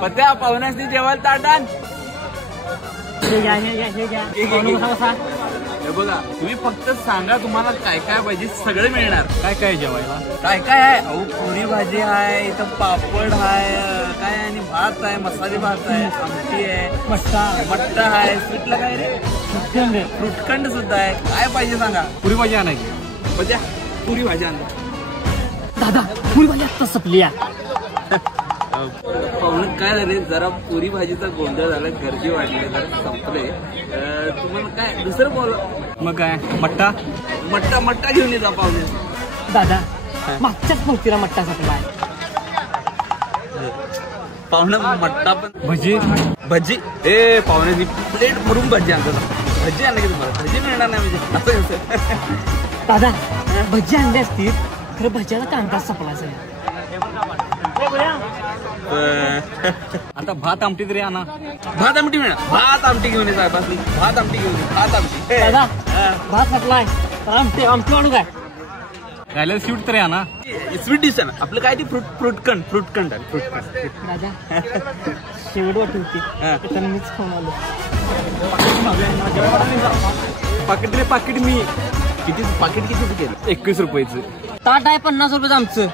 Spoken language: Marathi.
पत्या पाहुण्यासनी जेवायला ताटान हे बघा, तुम्ही फक्त सांगा तुम्हाला काय काय पाहिजे, सगळे मिळणार. काय काय जेवायला? काय काय आहे? अहो, पुरी भाजी आहे, इथं पापड आहे, काय आणि भात आहे, मसाले भात आहे, आमटी आहे, मट्टा आहे, स्वीटला काय रे फ्रुटखंड सुद्धा आहे. काय पाहिजे सांगा. पुरी भाजी आणायची. बघा पुरी भाजी आणा दादा. पुरी भाजी आता संपली. पाहुणं काय झाले, जरा पुरी भाजीचा गोंधळ झाला, गर्दी वाढली, जरा संपले. तुम्हाला काय दुसरं बोल. मग काय मट्टा मट्टा घेऊन येजा पाहुणे. दादा मागच्याच पंक्तीला मट्टा संपलाय. पाहुणं मट्टा पण भजी ए पाहुण्याची प्लेट भरून भजी आणतात. भजी आणलं की तुम्हाला भजी मिळणार नाही म्हणजे असं. दादा भजी आणली असतील खरं भज्याला कांदा संपला सगळं. आता भात आमटी तरी आणा. भात आमटी मिळणार. भात आमटी घेऊन येतात. भात आमटी घेऊन भात आमटी. दादा भात संपलाय. आमटी वाढू काय राहिलेलं स्वीट तरी आणा. स्वीट डिश आहे आपलं. काय ती फ्रुटखंड आहे. दादा शेवट वाटली होती तर मीच खाऊन आलो. पाकिट मी किती पाकिट किती केलं? 21 रुपयाचं. ताट आहे 50 रुपयाचं आमचं.